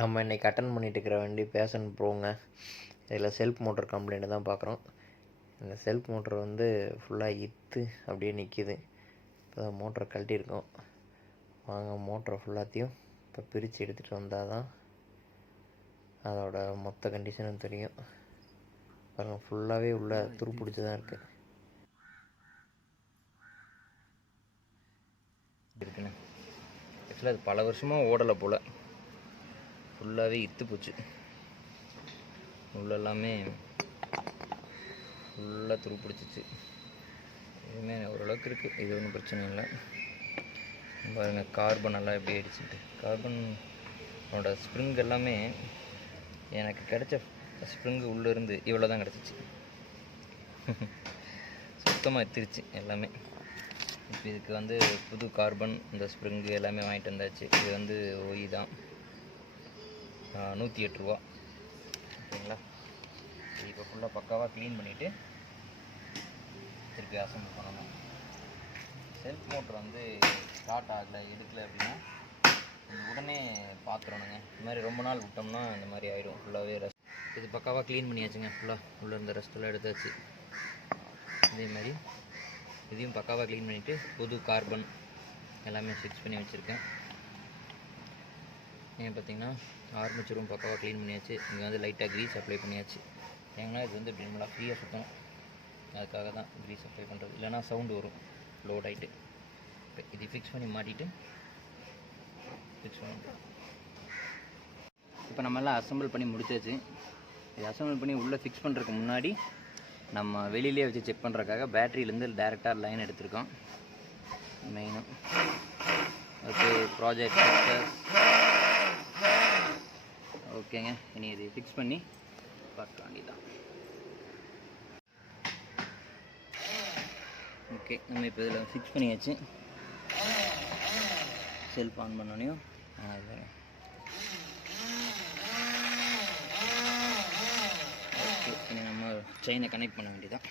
நம்ம இன்றைக்கி அட்டன் பண்ணிட்டு இருக்கிற வண்டி பேஷன் ப்ரோங்க இதில் செல்ஃப் மோட்டர் கம்ப்ளைண்ட்டு தான் பார்க்குறோம் இந்த செல்ஃப் மோட்டர் வந்து ஃபுல்லாக இத்து அப்படியே நிற்கிது இப்போ தான் மோட்டரை கழட்டியிருக்கோம். வாங்க மோட்டரை ஃபுல்லாத்தையும் இப்போ பிரித்து எடுத்துகிட்டு வந்தால் தான் அதோட மொத்த கண்டிஷனும் தெரியும். பாருங்கள் ஃபுல்லாகவே உள்ள துரு பிடிச்சி தான் இருக்குது இருக்குண்ணே. ஆக்சுவலாக அது பல வருஷமாக ஓடலை போல். ஃபுல்லாகவே இத்து போச்சு. உள்ளெல்லாமே ஃபுல்லாக துரு பிடிச்சிச்சு இதுவுமே ஓரளவுக்கு இருக்குது இது ஒன்றும் பிரச்சனை இல்லை. பாருங்கள் கார்பன் எல்லாம் எப்படி ஆயிடுச்சுட்டு கார்பன் ஸ்ப்ரிங் எல்லாமே எனக்கு கிடைச்ச ஸ்ப்ரிங்கு உள்ளேருந்து இவ்வளோ தான் கிடச்சிச்சு. சுத்தமாக எத்திருச்சு எல்லாமே. இப்போ இதுக்கு வந்து புது கார்பன் இந்த ஸ்ப்ரிங்கு எல்லாமே வாங்கிட்டு வந்தாச்சு. இது வந்து ஓய் தான். நூற்றி எட்டு ரூபா. ஓகேங்களா இப்போ ஃபுல்லாக பக்காவாக க்ளீன் பண்ணிவிட்டு திருப்பி அசம்பிள் பண்ணணும். செல்ஃப் மோட்ரு வந்து ஸ்டார்ட் ஆகலை எடுக்கல அப்படின்னா உடனே பார்த்துடணுங்க இந்த மாதிரி ரொம்ப நாள் விட்டோம்னா இந்த மாதிரி ஆயிடும் ஃபுல்லாகவே ரெஸ்ட் இது பக்காவாக க்ளீன் பண்ணியாச்சுங்க. ஃபுல்லாக உள்ளே இருந்த ரெஸ்ட்டெல்லாம் எடுத்தாச்சு. இதே மாதிரி இதையும் பக்காவாக க்ளீன் பண்ணிவிட்டு புது கார்பன் எல்லாமே ஃபிக்ஸ் பண்ணி வச்சுருக்கேன். ஏன் பார்த்தீங்கன்னா ஆர்மேச்சரும் பக்காவாக க்ளீன் பண்ணியாச்சு. இங்கே வந்து லைட்டாக க்ரீஸ் அப்ளை பண்ணியாச்சு. ஏன்னா இது வந்து இப்படி ஃப்ரீயாக சுத்தம் அதுக்காக தான் க்ரீஸ் அப்ளை பண்ணுறது இல்லைனா சவுண்டு வரும். லோட் ஆகிட்டு இப்போ இது ஃபிக்ஸ் பண்ணி மாட்டிட்டு ஃபிக்ஸ் பண்ணி இப்போ நம்ம எல்லாம் அசம்பிள் பண்ணி முடிச்சாச்சு. இது அசம்பிள் பண்ணி உள்ளே ஃபிக்ஸ் பண்ணுறதுக்கு முன்னாடி நம்ம வெளியிலே வச்சு செக் பண்ணுறதுக்காக பேட்டரியிலேருந்து டேரெக்டாக லைன் எடுத்திருக்கோம். மெயினும் ஓகே ப்ராஜெக்ட் ஓகேங்க. இனி இது ஃபிக்ஸ் பண்ணி பார்க்க வேண்டியதான் ஓகே நம்ம இப்போ இதில் ஃபிக்ஸ் பண்ணியாச்சு. செல்ஃப் ஆன் பண்ணோனையும் ஓகே இனி நம்ம செயினை கனெக்ட் பண்ண வேண்டியதான்